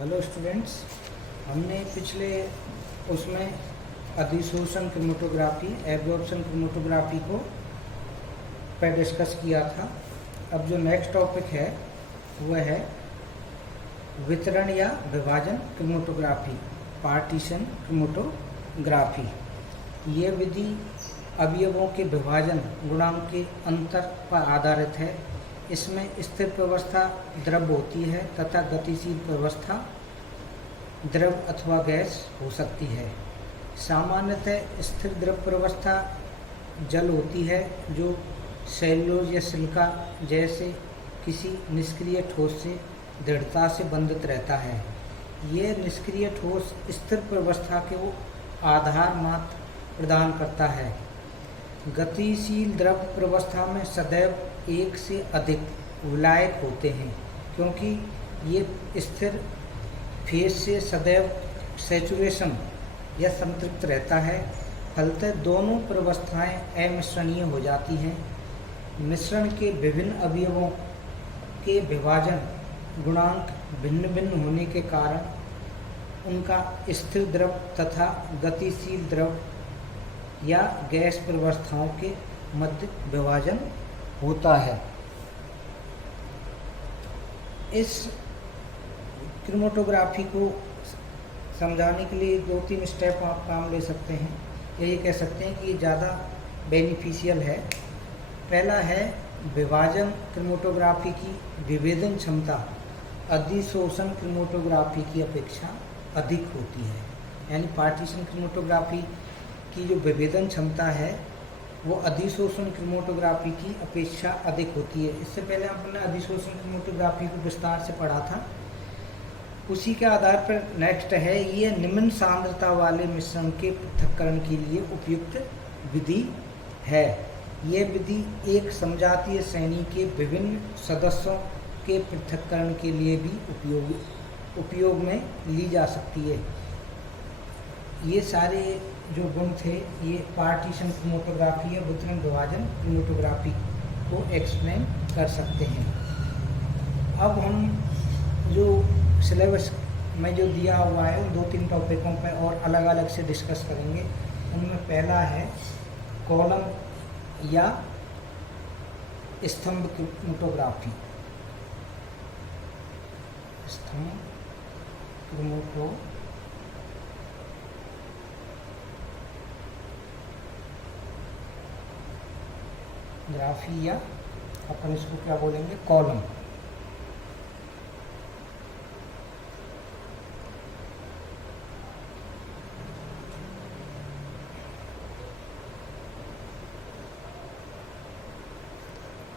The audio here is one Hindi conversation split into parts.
हेलो स्टूडेंट्स, हमने पिछले उसमें अधिशोषण क्रोमेटोग्राफी, एब्जॉर्प्शन क्रोमेटोग्राफी को पर डिस्कस किया था। अब जो नेक्स्ट टॉपिक है वह है वितरण या विभाजन क्रोमेटोग्राफी, पार्टीशन क्रोमेटोग्राफी। ये विधि अवयवों के विभाजन गुणांक के अंतर पर आधारित है। इसमें स्थिर प्रवस्था द्रव होती है तथा गतिशील प्रवस्था द्रव अथवा गैस हो सकती है। सामान्यतः स्थिर द्रव प्रवस्था जल होती है जो सेल्यूलोज या सिलिका जैसे किसी निष्क्रिय ठोस से दृढ़ता से बंधित रहता है। ये निष्क्रिय ठोस स्थिर प्रवस्था को आधार मात्र प्रदान करता है। गतिशील द्रव प्रवस्था में सदैव एक से अधिक विलायक होते हैं, क्योंकि ये स्थिर फेज से सदैव सैचुरेशन या संतृप्त रहता है। फलतः दोनों प्रवस्थाएं अमिश्रणीय हो जाती हैं। मिश्रण के विभिन्न अवयवों के विभाजन गुणांक भिन्न भिन्न होने के कारण उनका स्थिर द्रव तथा गतिशील द्रव या गैस प्रवस्थाओं के मध्य विभाजन होता है। इस क्रोमेटोग्राफी को समझाने के लिए 2-3 स्टेप आप काम ले सकते हैं। यही कह सकते हैं कि ये ज़्यादा बेनिफिशियल है। पहला है विभाजन क्रोमेटोग्राफी की विभेदन क्षमता अधिशोषण क्रोमेटोग्राफी की अपेक्षा अधिक होती है। यानी पार्टीशन क्रोमेटोग्राफी की जो विभेदन क्षमता है वो अधिशोषण क्रोमेटोग्राफी की अपेक्षा अधिक होती है। इससे पहले हमने अधिशोषण क्रोमेटोग्राफी को विस्तार से पढ़ा था। उसी के आधार पर नेक्स्ट है ये निम्न सांद्रता वाले मिश्रण के पृथक्करण के लिए उपयुक्त विधि है। ये विधि एक समजातीय श्रेणी के विभिन्न सदस्यों के पृथक्करण के लिए भी उपयोग में ली जा सकती है। ये सारे जो गुण थे ये पार्टीशन क्रोमेटोग्राफी या वितरण विभाजन क्रोमेटोग्राफी को एक्सप्लेन कर सकते हैं। अब हम जो सिलेबस में जो दिया हुआ है उन 2-3 टॉपिकों पर और अलग अलग से डिस्कस करेंगे। उनमें पहला है कॉलम या स्तंभ क्रोमेटोग्राफी। स्तंभ क्रोमेटोग्राफी या अपन इसको क्या बोलेंगे, कॉलम।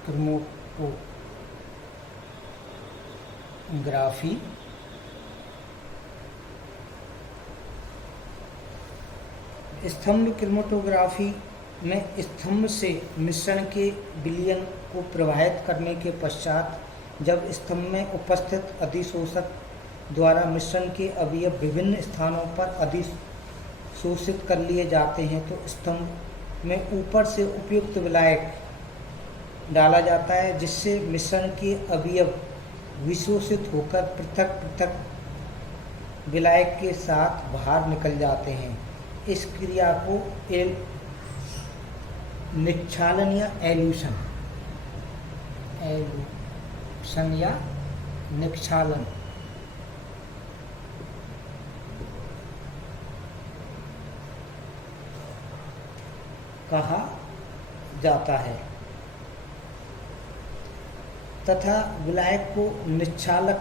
क्रोमेटोग्राफी स्तंभ क्रोमेटोग्राफी में स्तंभ से मिश्रण के विलयन को प्रभावित करने के पश्चात जब स्तंभ में उपस्थित अधिशोषक द्वारा मिश्रण के अवयव विभिन्न स्थानों पर अधिशोषित कर लिए जाते हैं तो स्तंभ में ऊपर से उपयुक्त विलायक डाला जाता है, जिससे मिश्रण के अवयव विशोषित होकर पृथक पृथक विलायक के साथ बाहर निकल जाते हैं। इस क्रिया को निक्षालन या एल्यूशन या निक्षालन कहा जाता है तथा विलायक को निक्षालक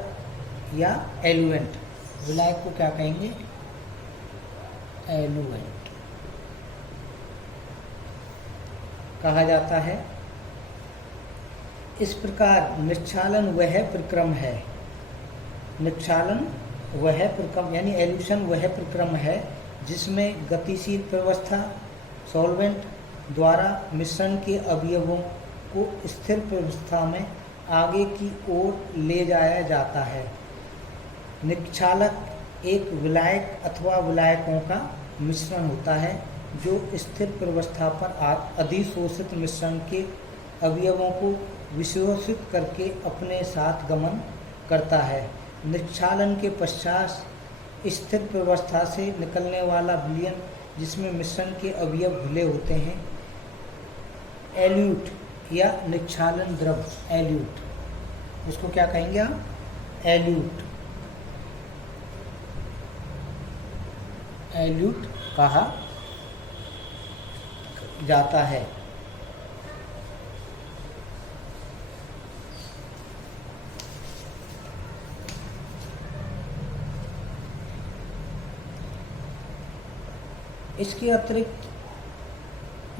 या एलुएंट, विलायक को क्या कहेंगे, एलुएंट कहा जाता है। इस प्रकार निक्षालन वह प्रक्रम है, निक्षालन वह प्रक्रम यानी एल्यूशन वह प्रक्रम है जिसमें गतिशील प्रवस्था सॉल्वेंट द्वारा मिश्रण के अवयवों को स्थिर प्रवस्था में आगे की ओर ले जाया जाता है। निक्षालक एक विलायक अथवा विलायकों का मिश्रण होता है जो स्थिर प्रवस्था पर अधिशोषित मिश्रण के अवयवों को विशोषित करके अपने साथ गमन करता है। निक्षालन के पश्चात स्थिर प्रवस्था से निकलने वाला विलयन जिसमें मिश्रण के अवयव घुले होते हैं, एल्यूट या निक्षालन द्रव, एल्यूट, इसको क्या कहेंगे आप? एल्यूट, एल्यूट कहा जाता है। इसके अतिरिक्त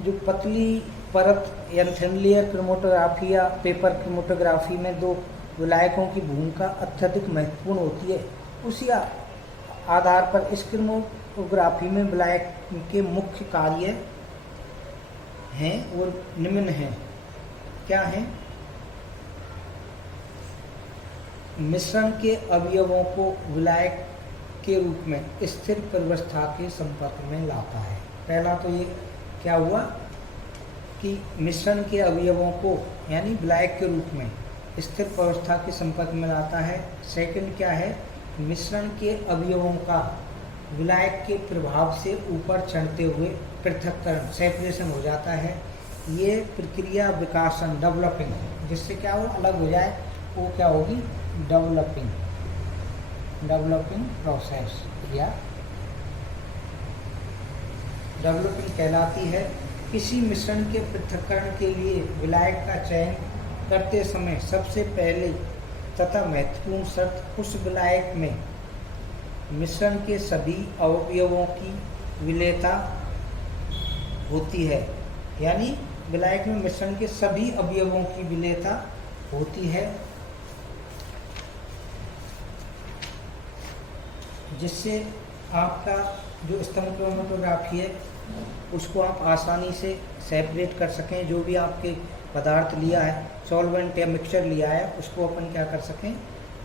जो पतली परत या थिन लेयर क्रोमेटोग्राफी या पेपर क्रोमेटोग्राफी में दो विलायकों की भूमिका अत्यधिक महत्वपूर्ण होती है, उसी आधार पर इस क्रोमेटोग्राफी में विलायक के मुख्य कार्य हैं और निम्न हैं। क्या हैं? मिश्रण के अवयवों को विलायक के रूप में स्थिर प्रवस्था के संपर्क में लाता है। पहला तो ये क्या हुआ कि मिश्रण के अवयवों को यानी विलायक के रूप में स्थिर प्रवस्था के संपर्क में लाता है। सेकंड क्या है? मिश्रण के अवयवों का विलायक के प्रभाव से ऊपर चढ़ते हुए पृथक्करण, सेपरेशन हो जाता है। ये प्रक्रिया विकासन, डेवलपिंग, जिससे क्या हो अलग हो जाए, वो क्या होगी? डेवलपिंग प्रोसेस या डेवलपिंग कहलाती है। किसी मिश्रण के पृथक्करण के लिए विलायक का चयन करते समय सबसे पहले तथा महत्वपूर्ण शर्त उस विलायक में मिश्रण के सभी अवयवों की विलेयता होती है, यानी विलायक में मिश्रण के सभी अवयवों की विलेयता होती है, जिससे आपका जो स्तंभ क्रोमेटोग्राफी है उसको आप आसानी से सेपरेट कर सकें। जो भी आपके पदार्थ लिया है, सॉल्वेंट या मिक्सचर लिया है, उसको अपन क्या कर सकें?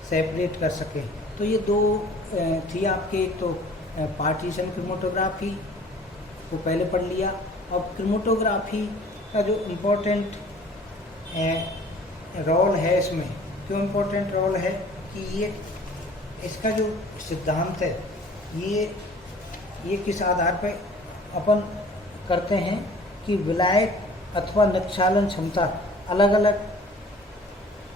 सेपरेट कर सकें। तो ये दो थी आपके, तो पार्टीशन क्रोमेटोग्राफी को पहले पढ़ लिया। अब क्रोमेटोग्राफी का जो इम्पोर्टेंट रोल है इसमें, क्यों इम्पोर्टेंट रोल है कि ये इसका जो सिद्धांत है ये किस आधार पर अपन करते हैं कि विलायक अथवा निक्षालन क्षमता अलग अलग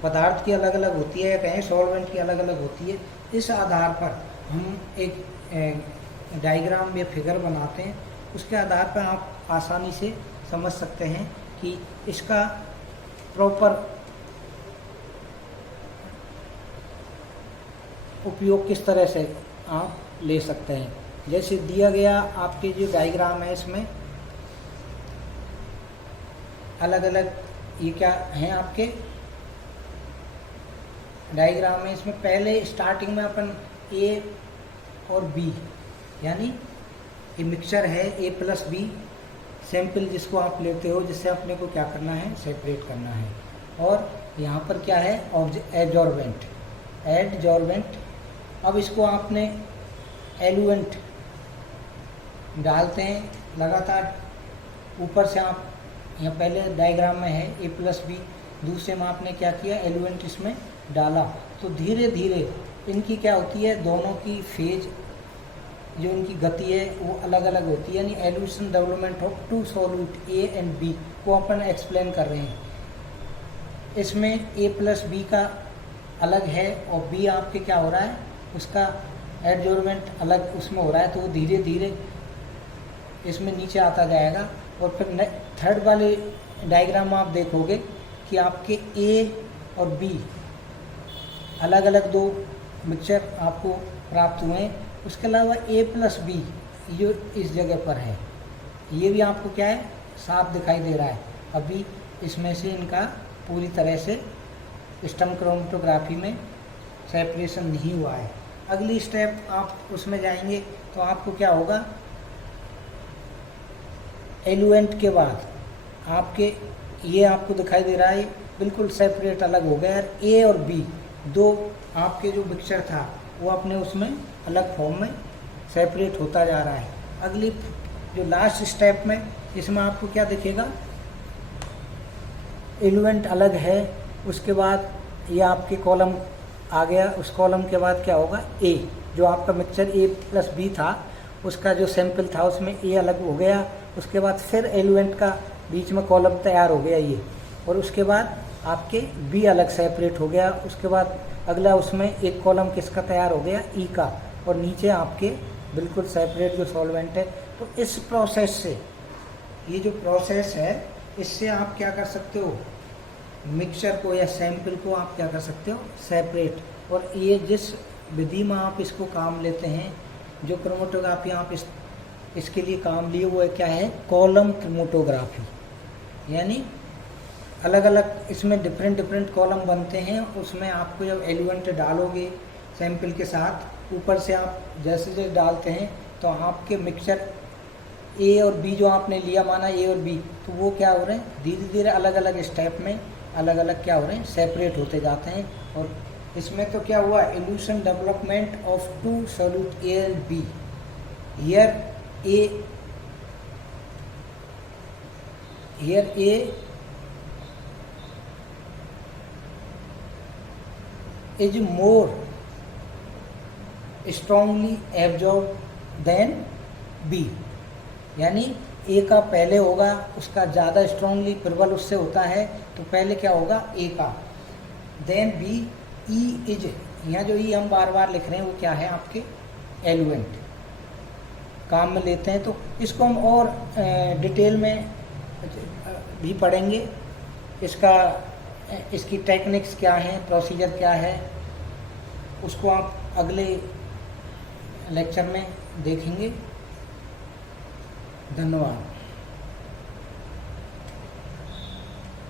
पदार्थ की अलग अलग होती है, या कहें सॉल्वेंट की अलग अलग होती है। इस आधार पर हम एक डायग्राम या फिगर बनाते हैं, उसके आधार पर आप आसानी से समझ सकते हैं कि इसका प्रॉपर उपयोग किस तरह से आप ले सकते हैं। जैसे दिया गया आपके जो डायग्राम है, इसमें अलग अलग ये क्या हैं आपके डायग्राम में। इसमें पहले स्टार्टिंग में अपन ए और बी, यानी ये मिक्सचर है A+B सैंपल जिसको आप लेते हो, जिससे अपने को क्या करना है? सेपरेट करना है। और यहाँ पर क्या है? एडजॉर्बेंट। अब इसको आपने एलुएंट डालते हैं लगातार, ऊपर से आप यहाँ पहले डायग्राम में है A+B, दूसरे में आपने क्या किया? एलुएंट इसमें डाला। तो धीरे धीरे इनकी क्या होती है? दोनों की फेज जो इनकी गति है वो अलग अलग होती है, यानी elution development of two solute A and B को अपन एक्सप्लेन कर रहे हैं। इसमें A+B का अलग है और B आपके क्या हो रहा है? उसका एडजॉर्बेंट अलग उसमें हो रहा है, तो वो धीरे धीरे इसमें नीचे आता जाएगा। और फिर थर्ड वाले डायग्राम में आप देखोगे कि आपके A और B अलग अलग दो मिक्सचर आपको प्राप्त हुए हैं। उसके अलावा A+B जो इस जगह पर है, ये भी आपको क्या है? साफ दिखाई दे रहा है। अभी इसमें से इनका पूरी तरह से स्तंभ क्रोमेटोग्राफी में सेपरेशन नहीं हुआ है। अगली स्टेप आप उसमें जाएंगे तो आपको क्या होगा? एलुएंट के बाद आपके ये आपको दिखाई दे रहा है बिल्कुल सेपरेट अलग हो गया। A और B दो आपके जो मिक्सचर था वो अपने उसमें अलग फॉर्म में सेपरेट होता जा रहा है। अगली जो लास्ट स्टेप में इसमें आपको क्या दिखेगा? एलुएंट अलग है, उसके बाद ये आपके कॉलम आ गया, उस कॉलम के बाद क्या होगा, ए, जो आपका मिक्सचर A+B था उसका जो सैंपल था उसमें ए अलग हो गया, उसके बाद फिर एलिमेंट का बीच में कॉलम तैयार हो गया ये, और उसके बाद आपके बी अलग सेपरेट हो गया, उसके बाद अगला उसमें एक कॉलम किसका तैयार हो गया, ई का, और नीचे आपके बिल्कुल सेपरेट जो सॉल्वेंट है। तो इस प्रोसेस से, ये जो प्रोसेस है इससे आप क्या कर सकते हो, मिक्सचर को या सैंपल को आप क्या कर सकते हो, सेपरेट। और ये जिस विधि में आप इसको काम लेते हैं, जो क्रोमेटोग्राफी आप इसके लिए काम लिए, वो क्या है, कॉलम क्रोमेटोग्राफी। यानी अलग अलग इसमें डिफरेंट कॉलम बनते हैं, उसमें आपको जब एलिमेंट डालोगे सैंपल के साथ, ऊपर से आप जैसे जैसे डालते हैं तो आपके मिक्सचर ए और बी जो आपने लिया, माना ए और बी, तो वो क्या हो रहे हैं, धीरे धीरे अलग अलग स्टेप में अलग अलग क्या हो रहे हैं, सेपरेट होते जाते हैं। और इसमें तो क्या हुआ, elution development of two solute A and B. Here A is more strongly absorbed than B, यानी ए का पहले होगा, उसका ज़्यादा स्ट्रांगली प्रबल उससे होता है, तो पहले क्या होगा, ए का, देन बी। ई इज, यहाँ जो ई हम बार बार लिख रहे हैं वो क्या है, आपके एलिमेंट काम में लेते हैं। तो इसको हम और डिटेल में भी पढ़ेंगे, इसकी टेक्निक्स क्या हैं, प्रोसीजर क्या है, उसको आप अगले लेक्चर में देखेंगे। धन्यवाद।